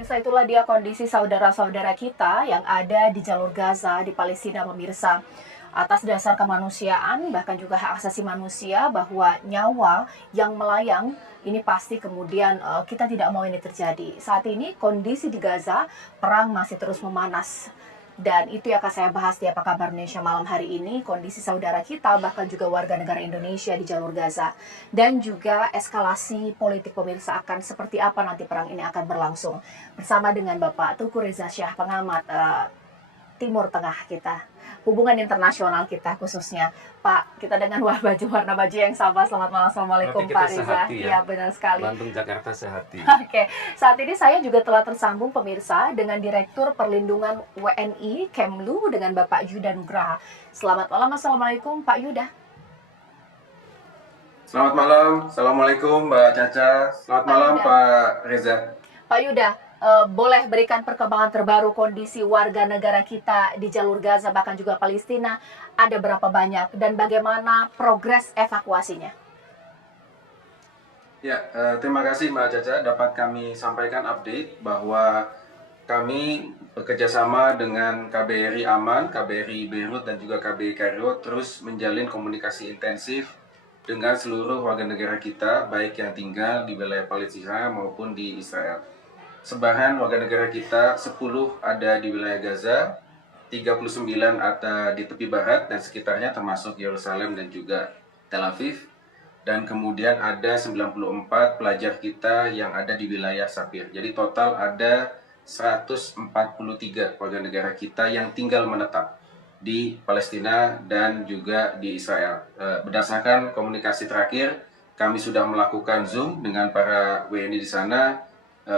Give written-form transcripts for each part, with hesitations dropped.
Pemirsa, itulah dia kondisi saudara-saudara kita yang ada di jalur Gaza di Palestina, pemirsa. Atas dasar kemanusiaan, bahkan juga hak asasi manusia, bahwa nyawa yang melayang ini pasti kemudian kita tidak mau ini terjadi. Saat ini kondisi di Gaza, perang masih terus memanas. Dan itu yang akan saya bahas di Apa Kabar Indonesia malam hari ini, kondisi saudara kita, bahkan juga warga negara Indonesia di jalur Gaza. Dan juga eskalasi politik, pemirsa, akan seperti apa nanti perang ini akan berlangsung. Bersama dengan Bapak Tuku Reza Syah, pengamat Timur Tengah kita, hubungan internasional kita khususnya. Pak, kita dengan warna baju yang sama. Selamat malam, Assalamualaikum Pak Reza. Ya, benar sekali. Bandung, Jakarta sehati. Oke, saat ini saya juga telah tersambung, pemirsa, dengan Direktur Perlindungan WNI Kemlu dengan Bapak Yuda Nugraha. Selamat malam, Assalamualaikum Pak Yuda. Selamat malam, Assalamualaikum Mbak Caca. Selamat malam Yuda. Pak Reza. Pak Yuda, boleh berikan perkembangan terbaru kondisi warga negara kita di jalur Gaza, bahkan juga Palestina, ada berapa banyak dan bagaimana progres evakuasinya? Ya, terima kasih Mbak Caca. Dapat kami sampaikan update bahwa kami bekerjasama dengan KBRI Aman, KBRI Beirut, dan juga KBRI Kairo terus menjalin komunikasi intensif dengan seluruh warga negara kita, baik yang tinggal di wilayah Palestina maupun di Israel. Sebaran warga negara kita 10 ada di wilayah Gaza, 39 ada di tepi barat dan sekitarnya termasuk Yerusalem dan juga Tel Aviv. Dan kemudian ada 94 pelajar kita yang ada di wilayah Sapir. Jadi total ada 143 warga negara kita yang tinggal menetap di Palestina dan juga di Israel. Berdasarkan komunikasi terakhir, kami sudah melakukan Zoom dengan para WNI di sana.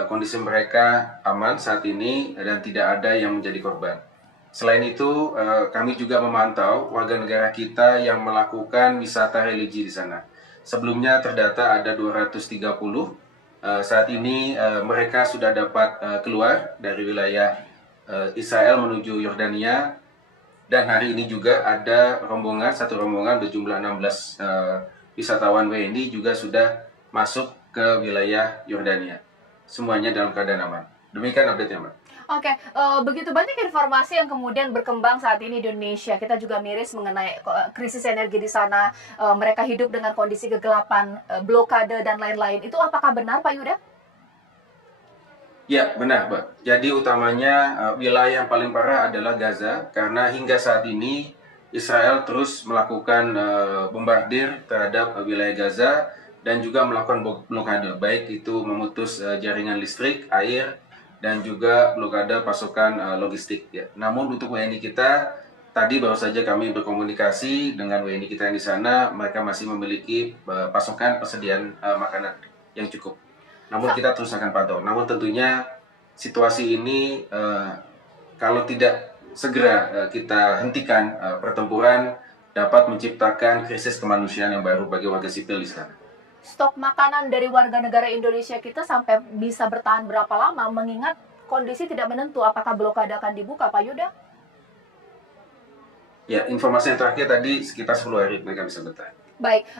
Kondisi mereka aman saat ini dan tidak ada yang menjadi korban. Selain itu, kami juga memantau warga negara kita yang melakukan wisata religi di sana. Sebelumnya terdata ada 230. Saat ini mereka sudah dapat keluar dari wilayah Israel menuju Yordania. Dan hari ini juga ada satu rombongan berjumlah 16 wisatawan WNI juga sudah masuk ke wilayah Yordania. Semuanya dalam keadaan aman. Demikian update-nya, Mbak. Oke, begitu banyak informasi yang kemudian berkembang saat ini di Indonesia. Kita juga miris mengenai krisis energi di sana. Mereka hidup dengan kondisi kegelapan, blokade, dan lain-lain. Itu apakah benar, Pak Yuda? Ya, benar, Mbak. Jadi utamanya wilayah yang paling parah adalah Gaza, karena hingga saat ini Israel terus melakukan bombardir terhadap wilayah Gaza dan juga melakukan blokade, baik itu memutus jaringan listrik, air, dan juga blokade pasokan logistik. Ya. Namun untuk WNI kita, tadi baru saja kami berkomunikasi dengan WNI kita yang di sana, mereka masih memiliki pasokan persediaan makanan yang cukup. Namun kita terus akan pantau. Namun tentunya situasi ini kalau tidak segera kita hentikan pertempuran dapat menciptakan krisis kemanusiaan yang baru bagi warga sipil di sana. Stok makanan dari warga negara Indonesia kita sampai bisa bertahan berapa lama, mengingat kondisi tidak menentu apakah blokade akan dibuka, Pak Yuda? Ya, informasi yang terakhir tadi sekitar 10 hari mereka bisa bertahan. Baik,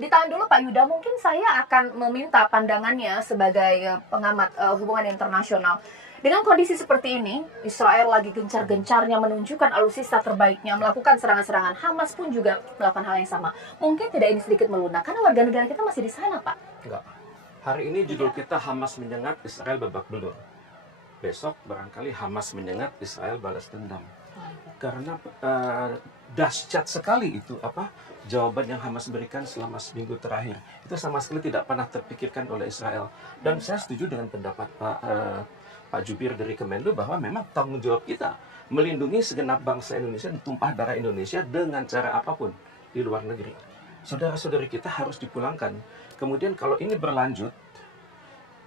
ditahan dulu Pak Yuda, mungkin saya akan meminta pandangannya sebagai pengamat hubungan internasional. Dengan kondisi seperti ini, Israel lagi gencar-gencarnya menunjukkan alutsista terbaiknya, melakukan serangan-serangan. Hamas pun juga melakukan hal yang sama. Mungkin tidak ini sedikit melunak, karena warga negara kita masih di sana, Pak. Enggak. Hari ini judul kita Hamas menyengat, Israel babak belur. Besok barangkali Hamas menyengat, Israel balas dendam. Karena dahsyat sekali itu jawaban yang Hamas berikan selama seminggu terakhir. Itu sama sekali tidak pernah terpikirkan oleh Israel. Dan saya setuju dengan pendapat Pak Jubir dari Kemenlu bahwa memang tanggung jawab kita melindungi segenap bangsa Indonesia, tumpah darah Indonesia dengan cara apapun di luar negeri. Saudara-saudari kita harus dipulangkan. Kemudian kalau ini berlanjut,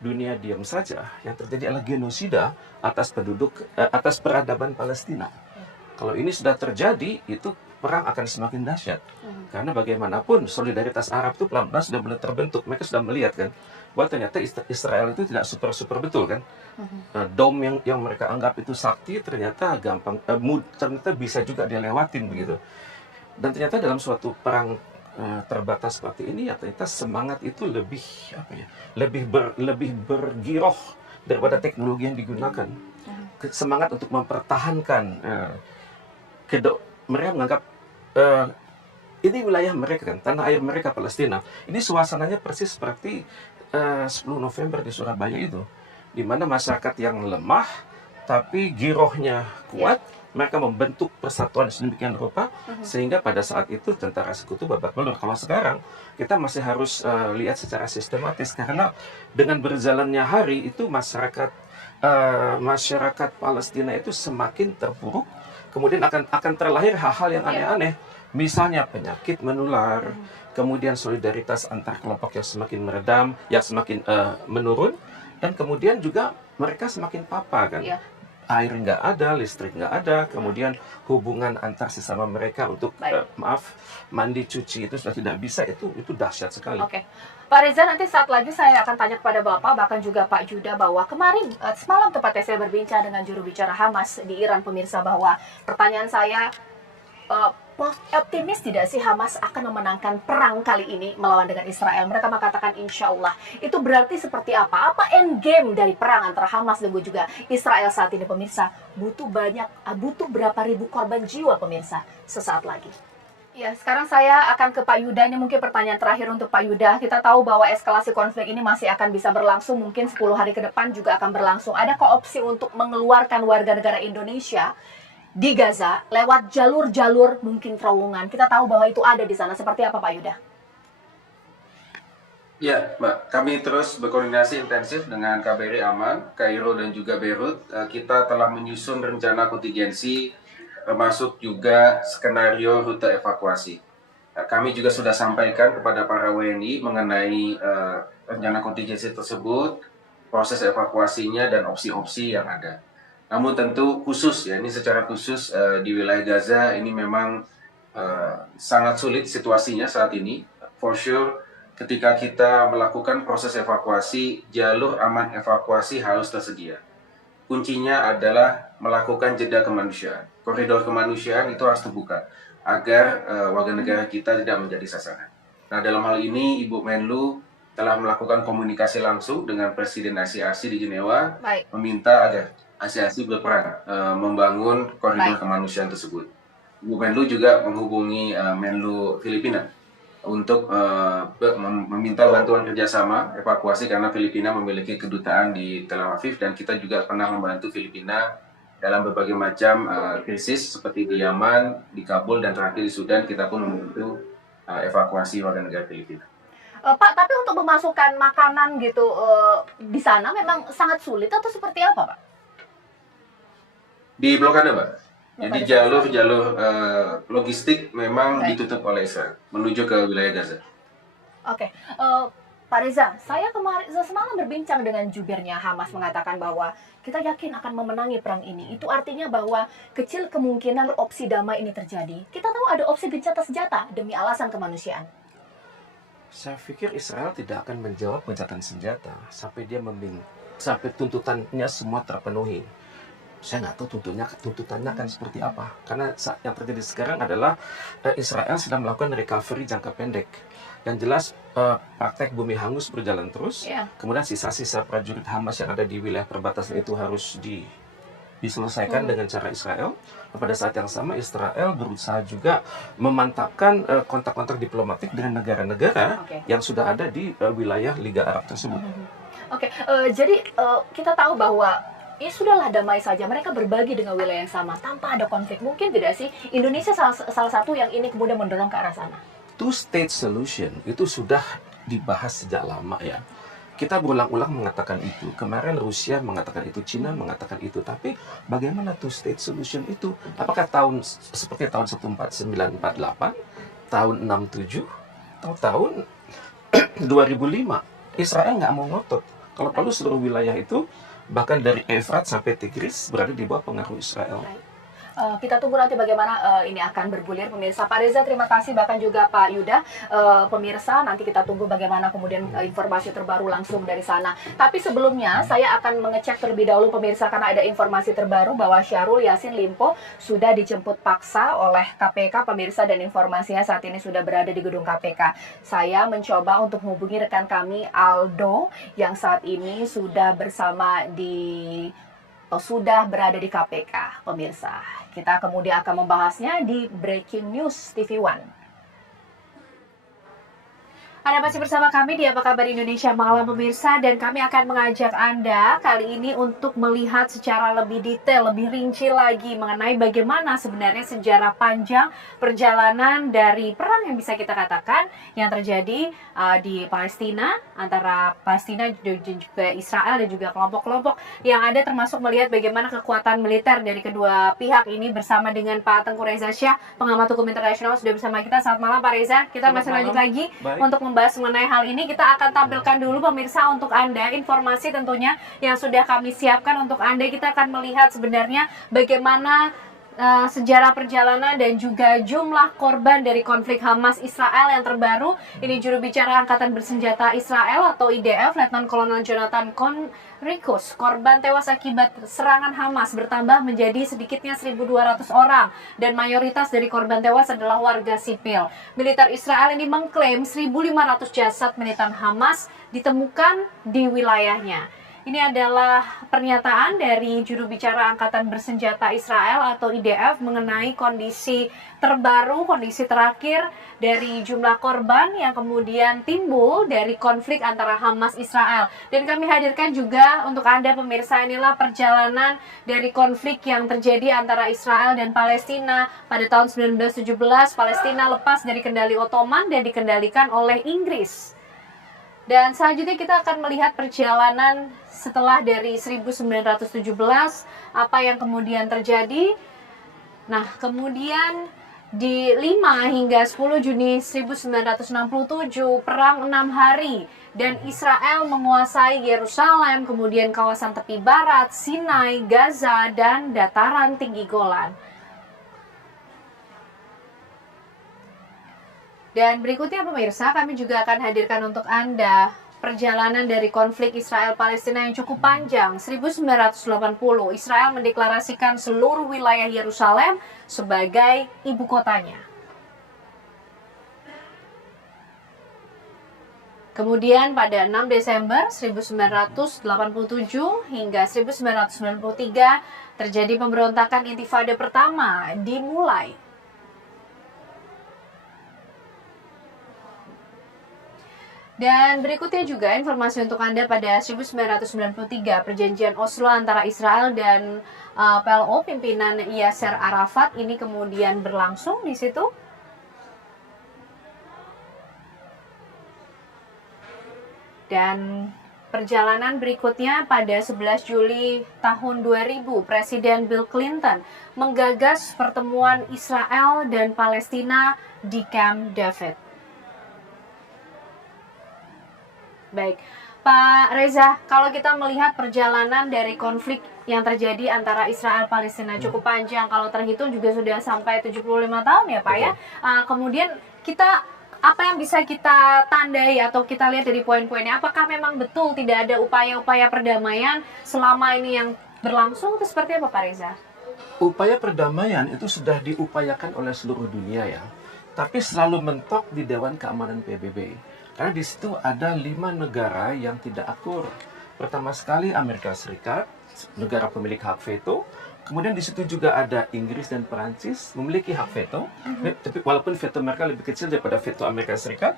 dunia diam saja, yang terjadi adalah genosida atas atas peradaban Palestina. Kalau ini sudah terjadi, itu perang akan semakin dahsyat. Karena bagaimanapun solidaritas Arab itu pelan-pelan sudah mulai terbentuk. Mereka sudah melihat kan, bahwa ternyata Israel itu tidak super betul kan. Dom yang mereka anggap itu sakti ternyata ternyata bisa juga dilewatin begitu. Dan ternyata dalam suatu perang terbatas seperti ini, ya ternyata semangat itu lebih bergiroh daripada teknologi yang digunakan. Semangat untuk mempertahankan mereka menganggap ini wilayah mereka kan, tanah air mereka Palestina. Ini suasananya persis seperti 10 November di Surabaya itu, di mana masyarakat yang lemah tapi girohnya kuat, mereka membentuk persatuan sedemikian rupa sehingga pada saat itu tentara sekutu babak belur. Kalau sekarang kita masih harus lihat secara sistematis, karena dengan berjalannya hari itu masyarakat Palestina itu semakin terpuruk, kemudian akan terlahir hal-hal yang aneh-aneh, misalnya penyakit menular, kemudian solidaritas antar kelompok yang semakin meredam, yang semakin menurun, dan kemudian juga mereka semakin papa kan. Air nggak ada, listrik nggak ada, kemudian hubungan antar sesama mereka untuk mandi cuci itu sudah tidak bisa, itu dahsyat sekali. Oke, Pak Reza, nanti saat lagi saya akan tanya kepada Bapak, bahkan juga Pak Judah, bahwa kemarin semalam tepatnya saya berbincang dengan juru bicara Hamas di Iran, pemirsa, bahwa pertanyaan saya, optimis tidak sih Hamas akan memenangkan perang kali ini melawan dengan Israel? Mereka mengatakan insya Allah. Itu berarti seperti apa? Apa end game dari perang antara Hamas dan juga Israel saat ini, pemirsa? Butuh berapa ribu korban jiwa, pemirsa, sesaat lagi. Ya, sekarang saya akan ke Pak Yuda. Ini mungkin pertanyaan terakhir untuk Pak Yuda. Kita tahu bahwa eskalasi konflik ini masih akan bisa berlangsung, mungkin 10 hari ke depan juga akan berlangsung. Adakah opsi untuk mengeluarkan warga negara Indonesia di Gaza lewat jalur-jalur mungkin terowongan? Kita tahu bahwa itu ada di sana. Seperti apa, Pak Yuda? Ya, Mbak. Kami terus berkoordinasi intensif dengan KBRI Aman, Kairo, dan juga Beirut. Kita telah menyusun rencana kontingensi, termasuk juga skenario rute evakuasi. Kami juga sudah sampaikan kepada para WNI mengenai rencana kontingensi tersebut, proses evakuasinya, dan opsi-opsi yang ada. Namun tentu khusus ya, ini secara khusus di wilayah Gaza ini memang sangat sulit situasinya saat ini. For sure, ketika kita melakukan proses evakuasi, jalur aman evakuasi harus tersedia. Kuncinya adalah melakukan jeda kemanusiaan. Koridor kemanusiaan itu harus terbuka agar warga negara kita tidak menjadi sasaran. Nah, dalam hal ini Ibu Menlu telah melakukan komunikasi langsung dengan Presiden ASEAN di Jenewa, meminta agar ASEAN berperan membangun koridor kemanusiaan tersebut. Bu Menlu juga menghubungi Menlu Filipina untuk meminta bantuan kerjasama evakuasi, karena Filipina memiliki kedutaan di Tel Aviv, dan kita juga pernah membantu Filipina dalam berbagai macam krisis seperti di Yaman, di Kabul, dan terakhir di Sudan kita pun membantu evakuasi warga negara Filipina. Pak, tapi untuk memasukkan makanan gitu di sana memang sangat sulit atau seperti apa, Pak? Di blokade, Mbak. Jadi jalur logistik memang ditutup oleh Israel menuju ke wilayah Gaza. Oke, Pak Reza, saya semalam berbincang dengan jubirnya Hamas, mengatakan bahwa kita yakin akan memenangi perang ini. Itu artinya bahwa kecil kemungkinan opsi damai ini terjadi. Kita tahu ada opsi gencatan senjata demi alasan kemanusiaan. Saya pikir Israel tidak akan menjawab gencatan senjata sampai sampai tuntutannya semua terpenuhi. Saya nggak tahu tuntutannya akan seperti apa. Karena yang terjadi sekarang adalah Israel sedang melakukan recovery jangka pendek. Yang jelas praktek bumi hangus berjalan terus. Kemudian sisa-sisa prajurit Hamas yang ada di wilayah perbatasan itu harus diselesaikan dengan cara Israel. Pada saat yang sama Israel berusaha juga memantapkan kontak-kontak diplomatik dengan negara-negara yang sudah ada di wilayah Liga Arab tersebut. Jadi kita tahu bahwa ya sudahlah, damai saja, mereka berbagi dengan wilayah yang sama tanpa ada konflik. Mungkin tidak sih Indonesia salah satu yang ini kemudian mendorong ke arah sana? Two-state solution itu sudah dibahas sejak lama ya. Kita berulang-ulang mengatakan itu. Kemarin Rusia mengatakan itu, Cina mengatakan itu. Tapi bagaimana two-state solution itu? Apakah seperti tahun 1948, tahun 67, atau tahun 2005? Israel nggak mau ngotot. Kalau perlu seluruh wilayah itu, bahkan dari Efrat sampai Tigris, berada di bawah pengaruh Israel. Kita tunggu nanti bagaimana ini akan bergulir pemirsa. Pak Reza terima kasih, bahkan juga Pak Yuda. Pemirsa nanti kita tunggu bagaimana kemudian informasi terbaru langsung dari sana. Tapi sebelumnya saya akan mengecek terlebih dahulu pemirsa, karena ada informasi terbaru bahwa Syahrul Yassin Limpo sudah dijemput paksa oleh KPK pemirsa, dan informasinya saat ini sudah berada di gedung KPK. Saya mencoba untuk menghubungi rekan kami Aldo yang saat ini sudah sudah berada di KPK pemirsa. Kita kemudian akan membahasnya di Breaking News TV One. Anda masih bersama kami di Apa Kabar Indonesia Malam pemirsa, dan kami akan mengajak Anda kali ini untuk melihat secara lebih detail, lebih rinci lagi mengenai bagaimana sebenarnya sejarah panjang perjalanan dari perang yang bisa kita katakan yang terjadi di Palestina, antara Palestina dan juga Israel dan juga kelompok-kelompok yang ada, termasuk melihat bagaimana kekuatan militer dari kedua pihak ini bersama dengan Pak Tengku Reza Shah, pengamat hukum internasional, sudah bersama kita. Selamat malam Pak Reza. Kita masih lanjut lagi untuk membahas mengenai hal ini. Kita akan tampilkan dulu pemirsa untuk Anda informasi tentunya yang sudah kami siapkan untuk Anda. Kita akan melihat sebenarnya bagaimana sejarah perjalanan dan juga jumlah korban dari konflik Hamas Israel yang terbaru. Ini juru bicara Angkatan Bersenjata Israel atau IDF, Letnan Kolonel Jonathan Conricus. Korban tewas akibat serangan Hamas bertambah menjadi sedikitnya 1.200 orang, dan mayoritas dari korban tewas adalah warga sipil. Militer Israel ini mengklaim 1.500 jasad militan Hamas ditemukan di wilayahnya. Ini adalah pernyataan dari juru bicara Angkatan Bersenjata Israel atau IDF mengenai kondisi terbaru, kondisi terakhir dari jumlah korban yang kemudian timbul dari konflik antara Hamas Israel. Dan kami hadirkan juga untuk Anda pemirsa, inilah perjalanan dari konflik yang terjadi antara Israel dan Palestina pada tahun 1917. Palestina lepas dari kendali Ottoman dan dikendalikan oleh Inggris. Dan selanjutnya kita akan melihat perjalanan setelah dari 1917, apa yang kemudian terjadi. Nah, kemudian di 5 hingga 10 Juni 1967, perang 6 hari, dan Israel menguasai Yerusalem, kemudian kawasan tepi barat, Sinai, Gaza, dan dataran tinggi Golan. Dan berikutnya pemirsa, kami juga akan hadirkan untuk Anda perjalanan dari konflik Israel-Palestina yang cukup panjang. 1980, Israel mendeklarasikan seluruh wilayah Yerusalem sebagai ibu kotanya. Kemudian pada 6 Desember 1987 hingga 1993 terjadi pemberontakan Intifada pertama dimulai. Dan berikutnya juga informasi untuk Anda pada 1993, perjanjian Oslo antara Israel dan PLO pimpinan Yasser Arafat ini kemudian berlangsung di situ. Dan perjalanan berikutnya pada 11 Juli tahun 2000, Presiden Bill Clinton menggagas pertemuan Israel dan Palestina di Camp David. Baik, Pak Reza, kalau kita melihat perjalanan dari konflik yang terjadi antara Israel Palestina cukup panjang, kalau terhitung juga sudah sampai 75 tahun ya Pak ya. Kemudian apa yang bisa kita tandai atau kita lihat dari poin-poinnya? Apakah memang betul tidak ada upaya-upaya perdamaian selama ini yang berlangsung, itu seperti apa Pak Reza? Upaya perdamaian itu sudah diupayakan oleh seluruh dunia ya, tapi selalu mentok di Dewan Keamanan PBB. Karena di situ ada 5 negara yang tidak akur. Pertama sekali Amerika Serikat, negara pemilik hak veto. Kemudian di situ juga ada Inggris dan Perancis memiliki hak veto. Tapi walaupun veto mereka lebih kecil daripada veto Amerika Serikat.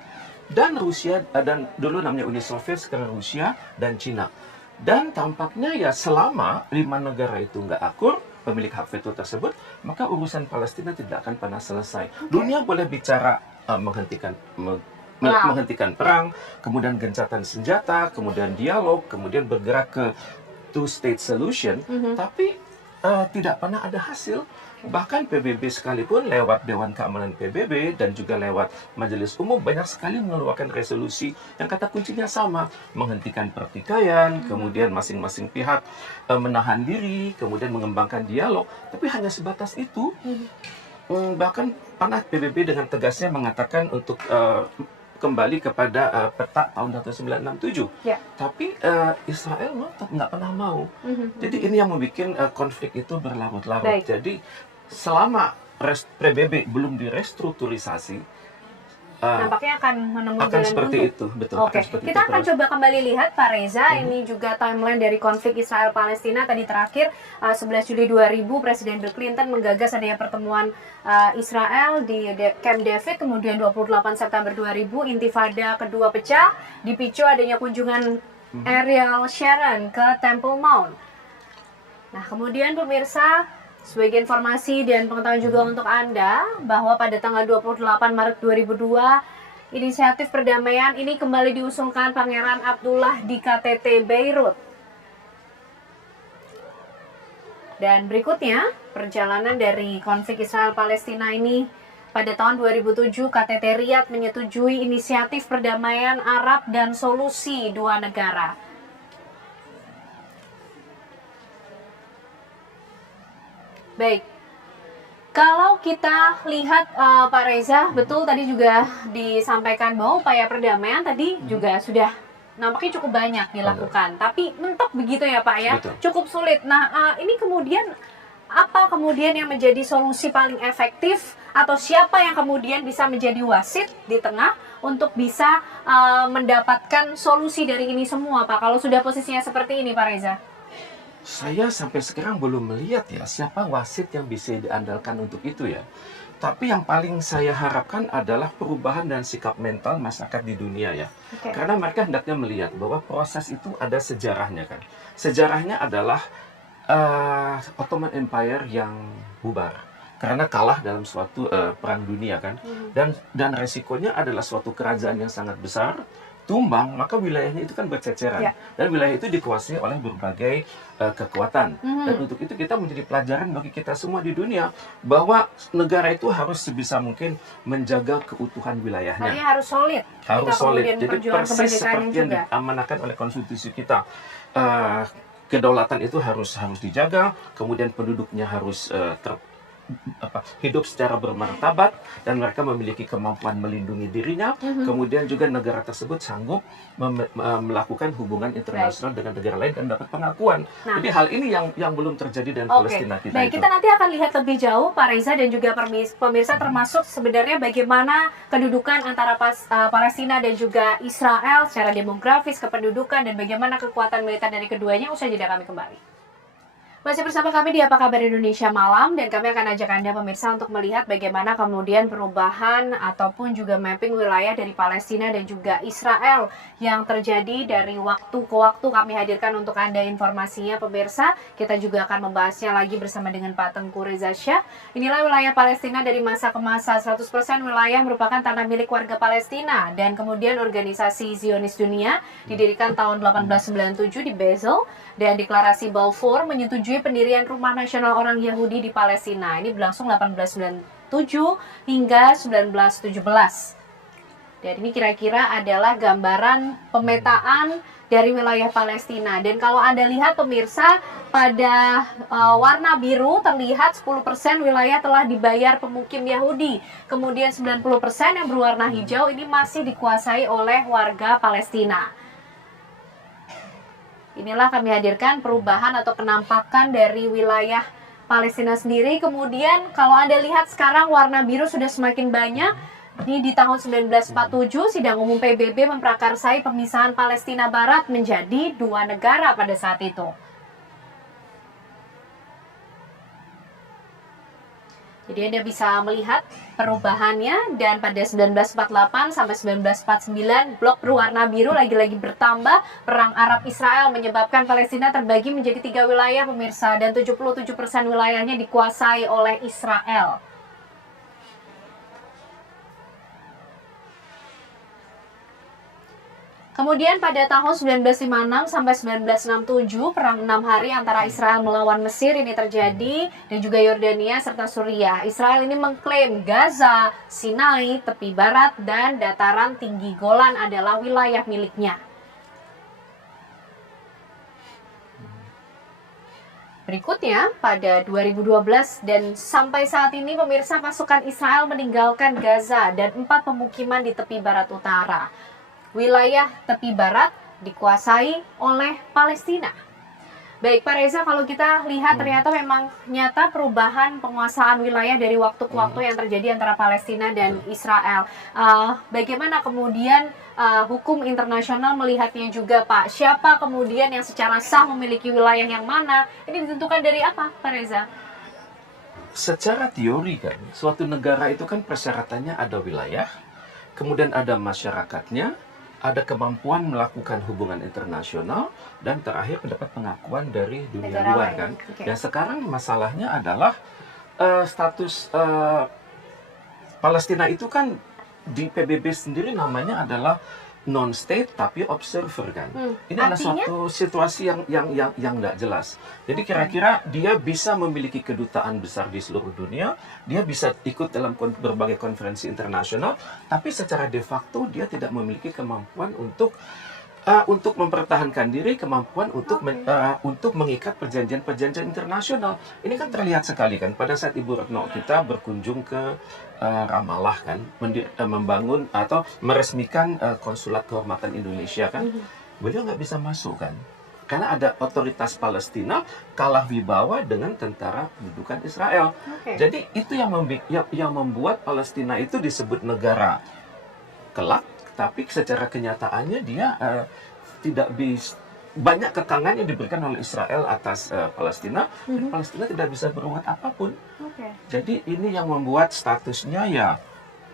Dan Rusia, dan dulu namanya Uni Soviet, sekarang Rusia dan Cina. Dan tampaknya ya selama 5 negara itu nggak akur, pemilik hak veto tersebut, maka urusan Palestina tidak akan pernah selesai. Dunia boleh bicara menghentikan perang, kemudian gencatan senjata, kemudian dialog, kemudian bergerak ke two-state solution, tapi tidak pernah ada hasil. Bahkan PBB sekalipun lewat Dewan Keamanan PBB dan juga lewat Majelis Umum banyak sekali mengeluarkan resolusi yang kata kuncinya sama, menghentikan pertikaian, kemudian masing-masing pihak menahan diri, kemudian mengembangkan dialog, tapi hanya sebatas itu. Bahkan pernah PBB dengan tegasnya mengatakan untuk kembali kepada peta tahun 1967. Ya. Tapi Israel tetap nggak pernah mau. Jadi ini yang membuat konflik itu berlarut-larut. Baik. Jadi selama PBB belum direstrukturisasi, Nampaknya akan menemui akan jalan seperti buntu. itu, betul. Oke, Akan seperti kita itu akan terus. coba kembali lihat Pak Reza, ini juga timeline dari konflik Israel-Palestina. Tadi terakhir 11 Juli 2000 Presiden Bill Clinton menggagas adanya pertemuan Israel di Camp David, kemudian 28 September 2000 Intifada kedua pecah, dipicu adanya kunjungan Ariel Sharon ke Temple Mount. Nah, kemudian pemirsa, sebagai informasi dan pengetahuan juga untuk Anda, bahwa pada tanggal 28 Maret 2002, inisiatif perdamaian ini kembali diusulkan Pangeran Abdullah di KTT Beirut. Dan berikutnya, perjalanan dari konflik Israel-Palestina ini pada tahun 2007, KTT Riyadh menyetujui inisiatif perdamaian Arab dan solusi dua negara. Baik, kalau kita lihat Pak Reza, betul tadi juga disampaikan bahwa upaya perdamaian tadi juga sudah nampaknya cukup banyak dilakukan. Tapi mentok begitu ya Pak ya, Betul. cukup sulit. Nah, ini kemudian apa kemudian yang menjadi solusi paling efektif atau siapa yang kemudian bisa menjadi wasit di tengah untuk bisa mendapatkan solusi dari ini semua Pak, kalau sudah posisinya seperti ini Pak Reza? Saya sampai sekarang belum melihat ya siapa wasit yang bisa diandalkan untuk itu ya. Tapi yang paling saya harapkan adalah perubahan dan sikap mental masyarakat di dunia ya. Oke. Karena mereka hendaknya melihat bahwa proses itu ada sejarahnya kan. Sejarahnya adalah Ottoman Empire yang bubar karena kalah dalam suatu perang dunia kan. Dan resikonya adalah suatu kerajaan yang sangat besar tumbang, maka wilayahnya itu kan berceceran. Ya. Dan wilayah itu dikuasai oleh berbagai kekuatan. Dan untuk itu kita menjadi pelajaran bagi kita semua di dunia bahwa negara itu harus sebisa mungkin menjaga keutuhan wilayahnya. Artinya harus solid. Harus Kita solid. kemudian Jadi perjuangan persis kemerdekaannya seperti yang juga. diamanahkan oleh konstitusi kita. Kedaulatan itu harus dijaga, kemudian penduduknya harus hidup secara bermartabat dan mereka memiliki kemampuan melindungi dirinya. Kemudian juga negara tersebut sanggup melakukan hubungan internasional dengan negara lain dan dapat pengakuan. Nah. Jadi hal ini yang belum terjadi dengan Palestina kita Baik, itu. kita nanti akan lihat lebih jauh Pak Reza dan juga pemirsa, termasuk sebenarnya bagaimana kedudukan antara Palestina dan juga Israel secara demografis, kependudukan, dan bagaimana kekuatan militer dari keduanya. Usai jeda kami kembali. Masih bersama kami di Apa Kabar Indonesia Malam, dan kami akan ajak Anda pemirsa untuk melihat bagaimana kemudian perubahan ataupun juga mapping wilayah dari Palestina dan juga Israel yang terjadi dari waktu ke waktu. Kami hadirkan untuk Anda informasinya pemirsa. Kita juga akan membahasnya lagi bersama dengan Pak Tengku Reza Shah. Inilah wilayah Palestina dari masa ke masa. 100% wilayah merupakan tanah milik warga Palestina, dan kemudian organisasi Zionis Dunia didirikan tahun 1897 di Basel, dan deklarasi Balfour menyetujui pendirian Rumah Nasional Orang Yahudi di Palestina. Ini berlangsung 1897 hingga 1917. Dan ini kira-kira adalah gambaran pemetaan dari wilayah Palestina. Dan kalau Anda lihat pemirsa, pada warna biru terlihat 10% wilayah telah dibayar pemukim Yahudi. Kemudian 90% yang berwarna hijau ini masih dikuasai oleh warga Palestina. Inilah kami hadirkan perubahan atau penampakan dari wilayah Palestina sendiri. Kemudian kalau Anda lihat sekarang warna biru sudah semakin banyak. Ini di tahun 1947 Sidang Umum PBB memprakarsai pemisahan Palestina Barat menjadi dua negara pada saat itu. Jadi Anda bisa melihat perubahannya, dan pada 1948 sampai 1949 blok berwarna biru lagi-lagi bertambah. Perang Arab Israel menyebabkan Palestina terbagi menjadi 3 wilayah pemirsa, dan 77% wilayahnya dikuasai oleh Israel. Kemudian pada tahun 1956 sampai 1967, perang 6 hari antara Israel melawan Mesir ini terjadi, dan juga Yordania serta Suriah. Israel ini mengklaim Gaza, Sinai, tepi barat, dan dataran tinggi Golan adalah wilayah miliknya. Berikutnya, pada 2012 dan sampai saat ini pemirsa, pasukan Israel meninggalkan Gaza dan 4 pemukiman di tepi barat utara. Wilayah tepi barat dikuasai oleh Palestina. Baik Pak Reza, kalau kita lihat ternyata memang nyata perubahan penguasaan wilayah dari waktu ke waktu yang terjadi antara Palestina dan Israel. Bagaimana kemudian hukum internasional melihatnya juga Pak? Siapa kemudian yang secara sah memiliki wilayah yang mana? Ini ditentukan dari apa Pak Reza? Secara teori kan, suatu negara itu kan persyaratannya ada wilayah, kemudian ada masyarakatnya, ada kemampuan melakukan hubungan internasional, dan terakhir mendapat pengakuan dari dunia Negara luar lain. kan. Oke. Dan sekarang masalahnya adalah status Palestina itu kan di PBB sendiri namanya adalah non-state tapi observer kan. Ini adalah Artinya? suatu situasi yang nggak jelas. Jadi kira-kira dia bisa memiliki kedutaan besar di seluruh dunia, dia bisa ikut dalam berbagai konferensi internasional, tapi secara de facto dia tidak memiliki kemampuan untuk mempertahankan diri, kemampuan untuk mengikat perjanjian-perjanjian internasional. Ini kan terlihat sekali kan pada saat Ibu Retno kita berkunjung ke Ramallah kan, membangun atau meresmikan konsulat kehormatan Indonesia kan, beliau nggak bisa masuk kan, karena ada otoritas Palestina kalah wibawa dengan tentara pendudukan Israel. Oke. Jadi itu yang membuat Palestina itu disebut negara kelak, tapi secara kenyataannya dia tidak bisa, banyak kekangan yang diberikan oleh Israel atas Palestina, dan Palestina tidak bisa berbuat apapun. Oke. Jadi ini yang membuat statusnya ya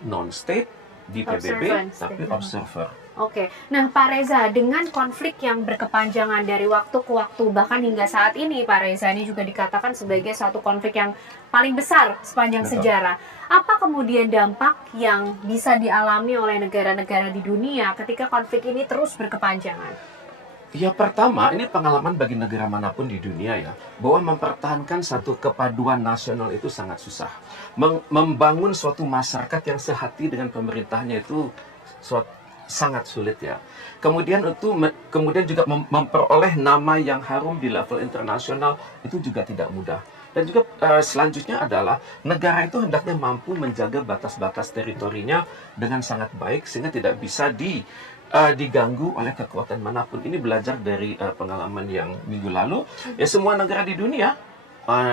non-state di PBB, Observant tapi state. observer. Oke, nah Pak Reza, dengan konflik yang berkepanjangan dari waktu ke waktu, bahkan hingga saat ini Pak Reza, ini juga dikatakan sebagai suatu konflik yang paling besar sepanjang Betul. sejarah. Apa kemudian dampak yang bisa dialami oleh negara-negara di dunia ketika konflik ini terus berkepanjangan? Ya pertama, ini pengalaman bagi negara manapun di dunia ya, bahwa mempertahankan satu kepaduan nasional itu sangat susah. Membangun suatu masyarakat yang sehati dengan pemerintahnya itu sangat sulit ya. Kemudian juga memperoleh nama yang harum di level internasional itu juga tidak mudah. Dan juga selanjutnya adalah negara itu hendaknya mampu menjaga batas-batas teritorinya dengan sangat baik sehingga tidak bisa diganggu oleh kekuatan manapun. Ini belajar dari pengalaman yang minggu lalu. Ya semua negara di dunia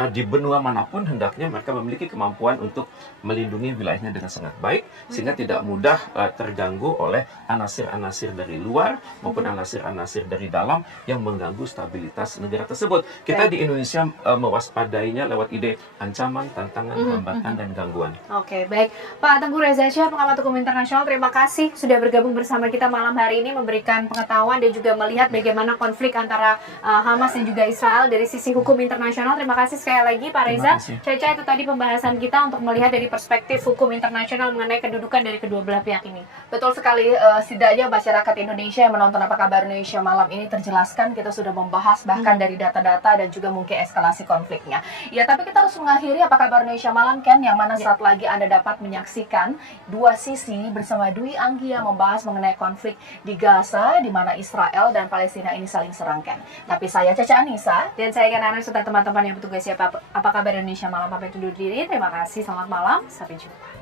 di benua manapun hendaknya mereka memiliki kemampuan untuk melindungi wilayahnya dengan sangat baik sehingga tidak mudah terganggu oleh anasir-anasir dari luar maupun anasir-anasir dari dalam yang mengganggu stabilitas negara tersebut. Kita di Indonesia mewaspadainya lewat ide ancaman, tantangan, hambatan, dan gangguan. Oke, baik. Pak Tengku Reza Syah, pengamat hukum internasional, terima kasih sudah bergabung bersama kita malam hari ini, memberikan pengetahuan dan juga melihat bagaimana konflik antara Hamas dan juga Israel dari sisi hukum internasional. Terima kasih sekali lagi Pak Reza. kasih. Caca, itu tadi pembahasan kita untuk melihat dari perspektif hukum internasional mengenai kedudukan dari kedua belah pihak ini. Betul sekali, setidaknya masyarakat Indonesia yang menonton Apa Kabar Indonesia malam ini terjelaskan, kita sudah membahas bahkan dari data-data dan juga mungkin eskalasi konfliknya. Ya, tapi kita harus mengakhiri Apa Kabar Indonesia malam kan, yang mana saat lagi Anda dapat menyaksikan dua sisi bersama Dwi Anggi yang membahas mengenai konflik di Gaza, di mana Israel dan Palestina ini saling serangkan. Tapi saya Caca Anissa, Dan saya Nana serta teman-teman yang bertugas siapa Apa Kabar Indonesia malam pamit undur diri. Terima kasih, selamat malam, sampai jumpa.